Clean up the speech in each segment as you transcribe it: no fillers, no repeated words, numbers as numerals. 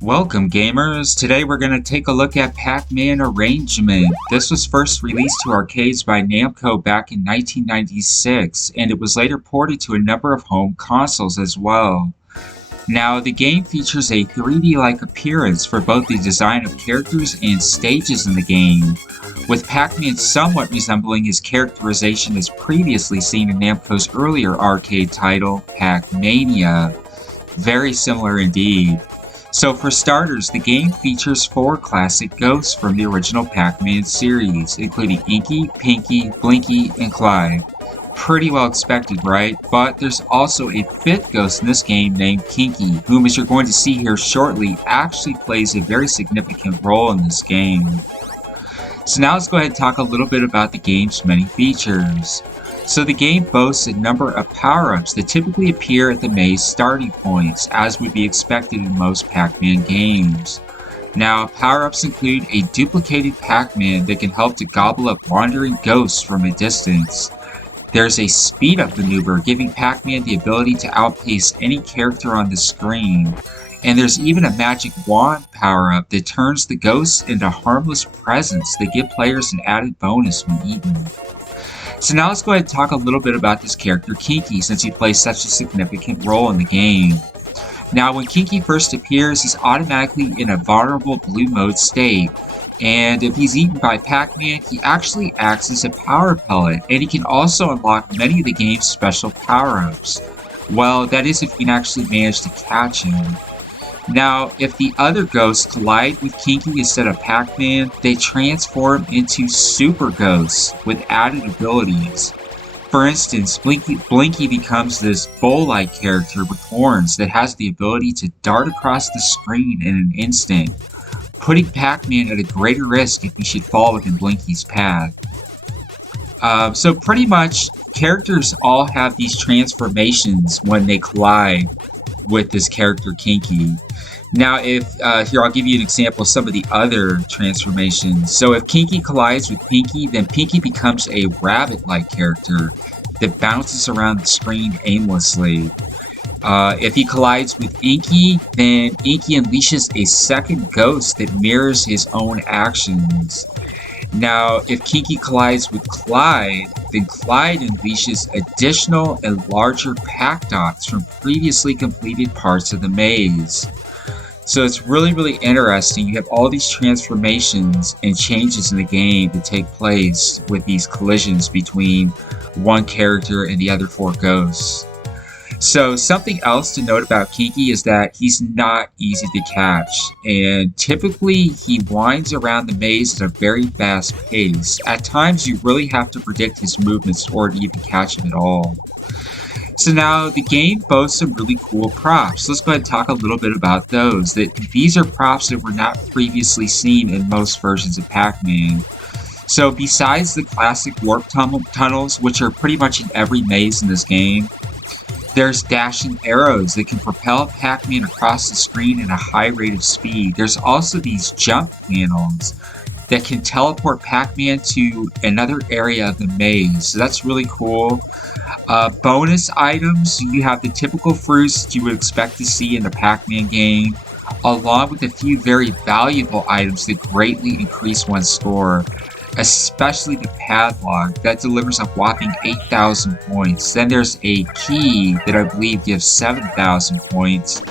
Welcome gamers! Today we're going to take a look at Pac-Man Arrangement. This was first released to arcades by Namco back in 1996, and it was later ported to a number of home consoles as well. Now, the game features a 3D-like appearance for both the design of characters and stages in the game, with Pac-Man somewhat resembling his characterization as previously seen in Namco's earlier arcade title, Pacmania. Very similar indeed. So for starters, the game features 4 classic ghosts from the original Pac-Man series, including Inky, Pinky, Blinky, and Clyde. Pretty well expected, right? But there's also a 5th ghost in this game named Kinky, whom, as you're going to see here shortly, actually plays a very significant role in this game. So now let's go ahead and talk a little bit about the game's many features. So the game boasts a number of power-ups that typically appear at the maze starting points, as would be expected in most Pac-Man games. Now, power-ups include a duplicated Pac-Man that can help to gobble up wandering ghosts from a distance. There's a speed-up maneuver, giving Pac-Man the ability to outpace any character on the screen. And there's even a magic wand power-up that turns the ghosts into harmless presents that give players an added bonus when eaten. So now let's go ahead and talk a little bit about this character Kinky, since he plays such a significant role in the game. Now, when Kinky first appears, he's automatically in a vulnerable blue mode state, and if he's eaten by Pac-Man, he actually acts as a power pellet, and he can also unlock many of the game's special power-ups. Well, that is if you can actually manage to catch him. Now, if the other ghosts collide with Kinky instead of Pac-Man, they transform into super ghosts with added abilities. For instance, Blinky becomes this bull-like character with horns that has the ability to dart across the screen in an instant, putting Pac-Man at a greater risk if he should fall within Blinky's path. So pretty much, characters all have these transformations when they collide with this character Kinky. Now, here I'll give you an example of some of the other transformations. So if Kinky collides with Pinky, then Pinky becomes a rabbit-like character that bounces around the screen aimlessly. If he collides with Inky, then Inky unleashes a second ghost that mirrors his own actions. Now, if Kinky collides with Clyde, then Clyde unleashes additional and larger Pac dots from previously completed parts of the maze. So it's really interesting. You have all these transformations and changes in the game that take place with these collisions between one character and the other 4 ghosts. So something else to note about Kinky is that he's not easy to catch, and typically he winds around the maze at a very fast pace. At times you really have to predict his movements in order to even catch him at all. So now the game boasts some really cool props. Let's go ahead and talk a little bit about those. These are props that were not previously seen in most versions of Pac-Man. So besides the classic warp tunnels, which are pretty much in every maze in this game, there's dashing arrows that can propel Pac-Man across the screen at a high rate of speed. There's also these jump panels that can teleport Pac-Man to another area of the maze. So that's really cool. Bonus items, you have the typical fruits that you would expect to see in the Pac-Man game, along with a few very valuable items that greatly increase one's score, especially the padlock that delivers a whopping 8,000 points. Then there's a key that I believe gives 7,000 points,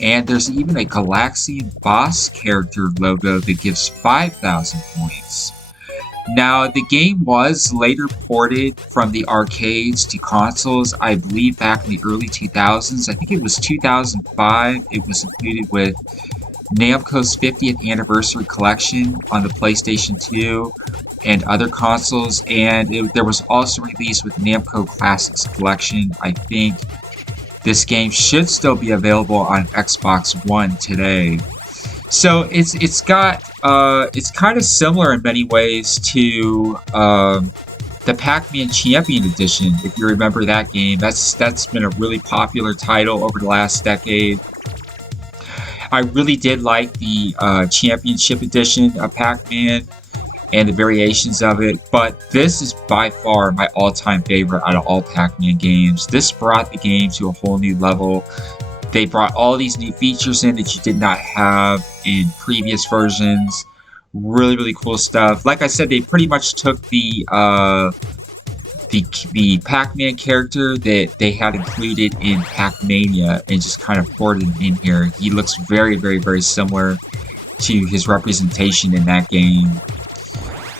and there's even a Galaxian boss character logo that gives 5,000 points. Now, the game was later ported from the arcades to consoles, I believe back in the early 2000s. I think it was 2005. It was included with Namco's 50th Anniversary Collection on the PlayStation 2 and other consoles, and there was also released with Namco Classics Collection. I think this game should still be available on Xbox One today. So it's kind of similar in many ways to the Pac-Man Champion Edition, if you remember that game. That's been a really popular title over the last decade. I really did like the Championship Edition of Pac-Man and the variations of it, but this is by far my all-time favorite out of all Pac-Man games. This brought the game to a whole new level. They brought all these new features in that you did not have in previous versions. Really, really cool stuff. Like I said, they pretty much took the Pac-Man character that they had included in Pacmania and just kind of ported him in here. He looks very, very, very similar to his representation in that game.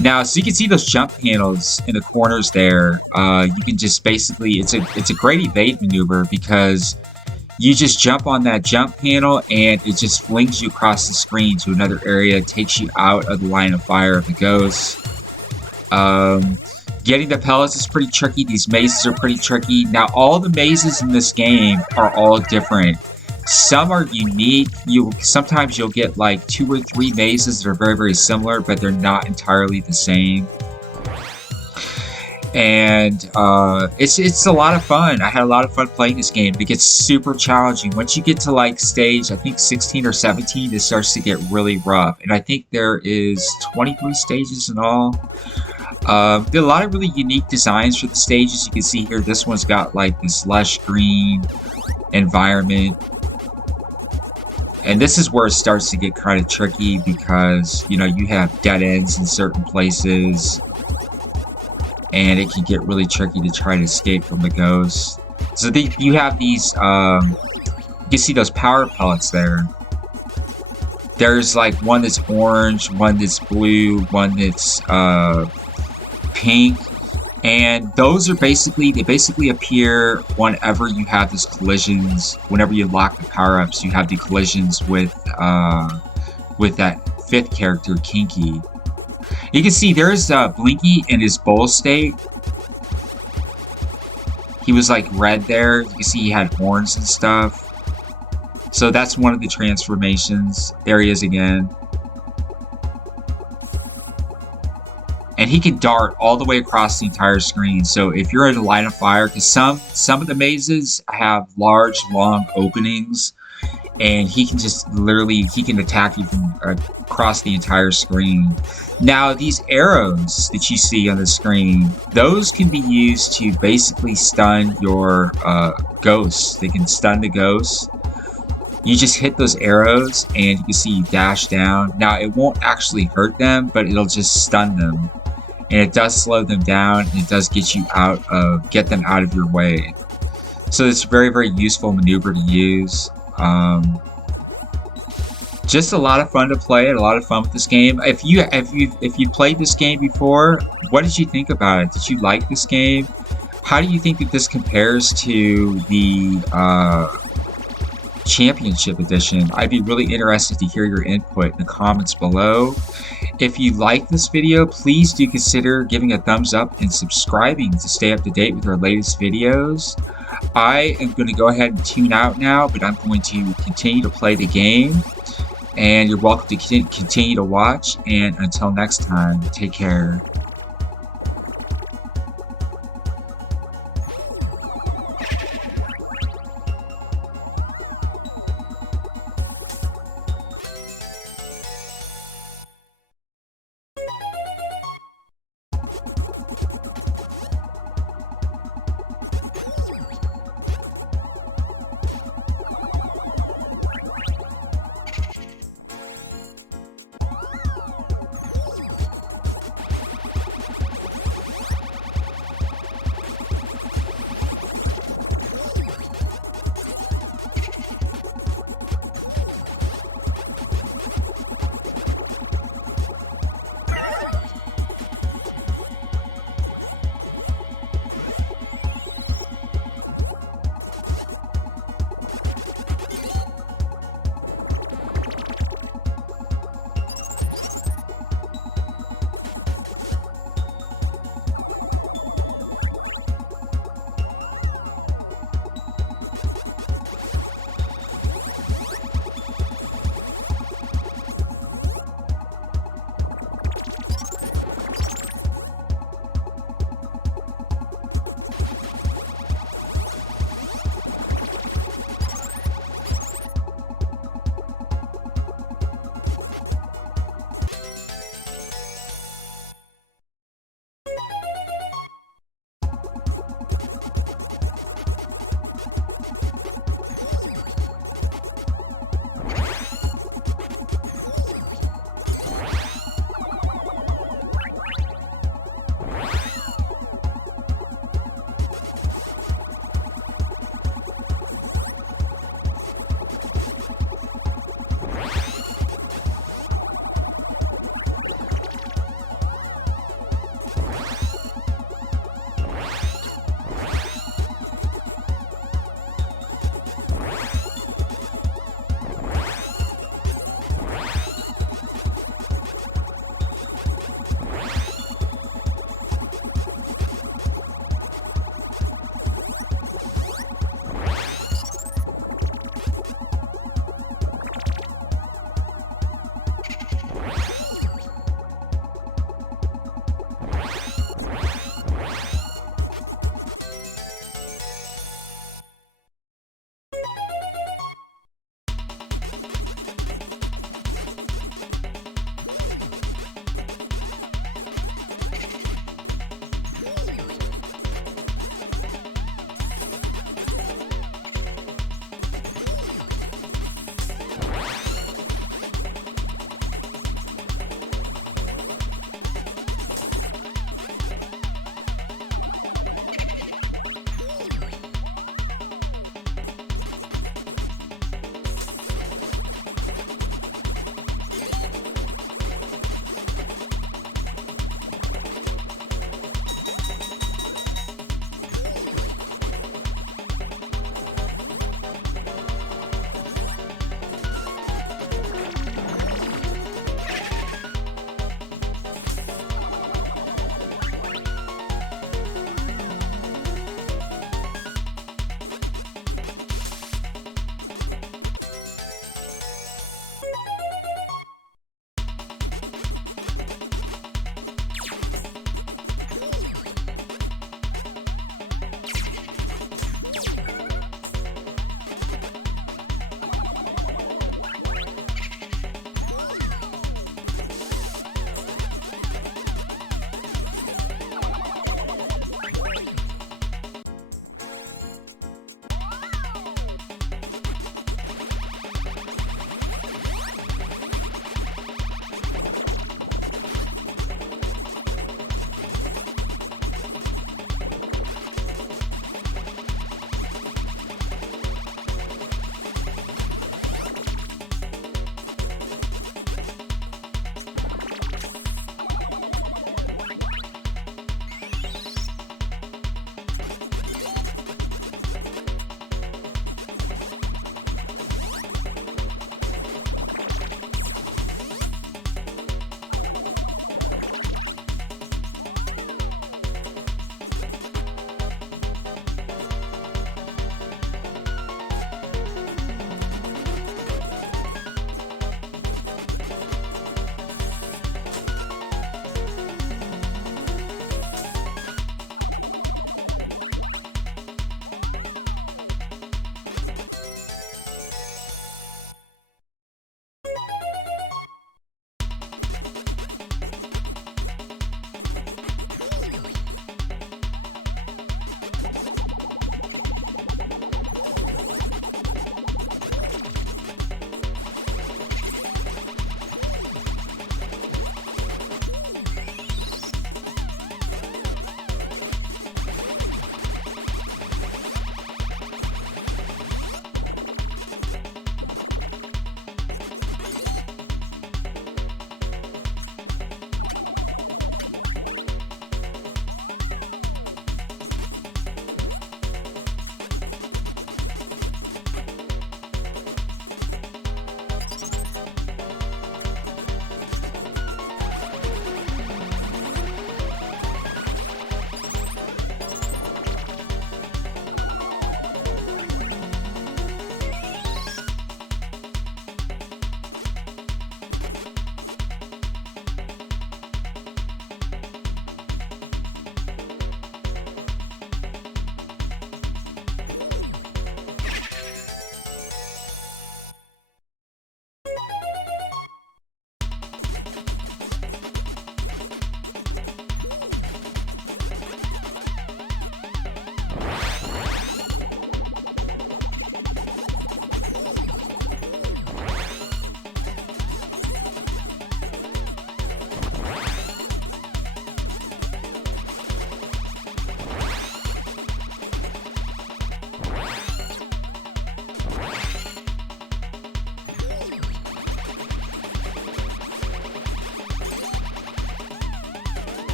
Now, so you can see those jump panels in the corners there. You can just basically, it's a great evade maneuver because you just jump on that jump panel and it just flings you across the screen to another area, takes you out of the line of fire of the ghosts. Getting the pellets is pretty tricky. These mazes are pretty tricky. Now, all the mazes in this game are all different. Some are unique. Sometimes you'll get like 2 or 3 mazes that are very, very similar, but they're not entirely the same. And it's a lot of fun. I had a lot of fun playing this game. It gets super challenging. Once you get to like stage, I think 16 or 17, it starts to get really rough. And I think there is 23 stages in all. There are a lot of really unique designs for the stages. You can see here, this one's got like this lush green environment. And this is where it starts to get kind of tricky because, you know, you have dead ends in certain places. And it can get really tricky to try to escape from the ghosts. So you have these, you can see those power pellets there. There's like one that's orange, one that's blue, one that's pink. And those are they basically appear whenever you have these collisions. Whenever you lock the power-ups, you have the collisions with that 5th character, Kinky. You can see there's Blinky in his bowl state. He was like red there. You can see he had horns and stuff. So that's one of the transformations. There he is again. And he can dart all the way across the entire screen. So if you're in a line of fire, because some of the mazes have large, long openings, and he can just literally, he can attack you from across the entire screen. Now, these arrows that you see on the screen, those can be used to basically stun your ghosts. They can stun the ghosts. You just hit those arrows, and you can see you dash down. Now, it won't actually hurt them, but it'll just stun them. And it does slow them down, and it does get them out of your way. So it's a very, very useful maneuver to use. Just a lot of fun to play. A lot of fun with this game. If you played this game before, what did you think about it? Did you like this game? How do you think that this compares to the Championship Edition? I'd be really interested to hear your input in the comments below. If you like this video, please do consider giving a thumbs up and subscribing to stay up to date with our latest videos. I am going to go ahead and tune out now, but I'm going to continue to play the game. And you're welcome to continue to watch. And until next time, take care.